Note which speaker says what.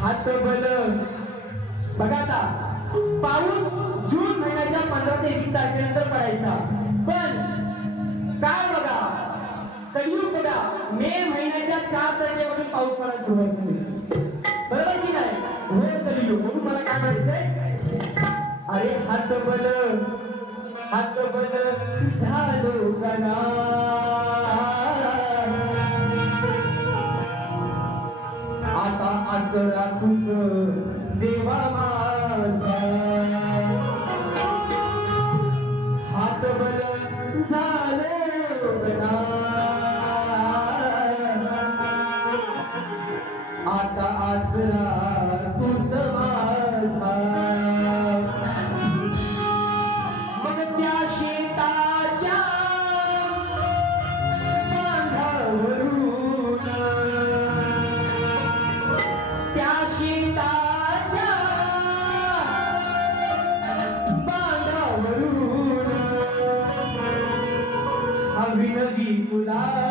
Speaker 1: हात बल बघा आता पाऊस जून महिन्याच्या पंधरा ते वीस तारखेनंतर पडायचा पण काय बघा कलियुग बघा मे महिन्याच्या चार तारखेपासून पाऊस पडायला सुरुवात झाली बरोबर की नाही? होय कलियुग. म्हणून मला काय म्हणायचंय? अरे हात बल हात बदल झालो गणा आता आसरा तुझ देवा माझा. हात बदल झालो गणा आता आसरा तुझ माझा. Nicolás.